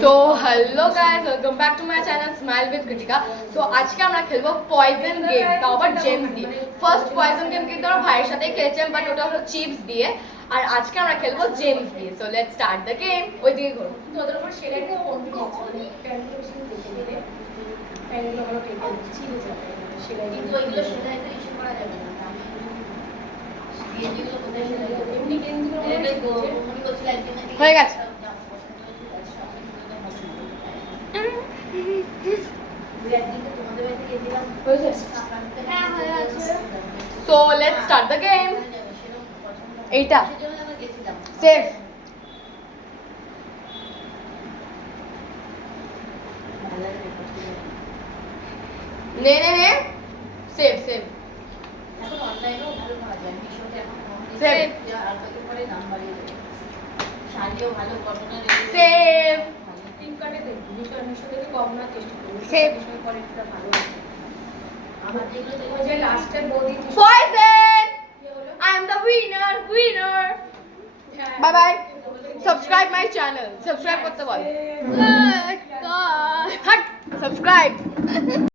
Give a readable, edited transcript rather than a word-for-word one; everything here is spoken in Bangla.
So hello guys, welcome back to my channel Smile with Kritika. So আজকে আমরা খেলবো পয়জন গেম, তাও আবার জেমস দিয়ে। ফার্স্ট পয়জন গেম কিন্তু আমরা ভাইয়ের সাথে খেলেছিলাম, বাট ওটা হলো চিপস দিয়ে। আর আজকে আমরা খেলবো জেমস দিয়ে। So let's start the game. ওইদিকে ঘোরো। তোদের উপর সেটাকে কম্পিটিশন ক্যালকুলেশন দেখে দিলে প্যানগুলো হলো কেটে ছিঁড়ে যাবে সেলাই কিন্তু ওইগুলো সেলাই তো ইস্যু করা যাবে না গেঞ্জিগুলো কোথায় সেলাই করবে এমনি গেঞ্জিগুলো মনে করছিল একদিন হয়ে গেছে। So let's start the game. এইটা সেভ। নে নে নে সেভ সেভ এখন অনলাইনেও ভালো পাওয়া যায় মিশোতে এখন সেভ আর কত করে দাম বাড়িয়ে দেবে শাড়িও ভালো কটনের সেভ ফ্লিপকার্টে দেখি মিশো থেকে কম না চেষ্টা করবো সেভ কোয়ালিটিটা ভালো আমার যেগুলো দেখো যে লাস্টের body poison I am the winner. Bye bye. Subscribe my channel. Subscribe করতে বল। হাট subscribe.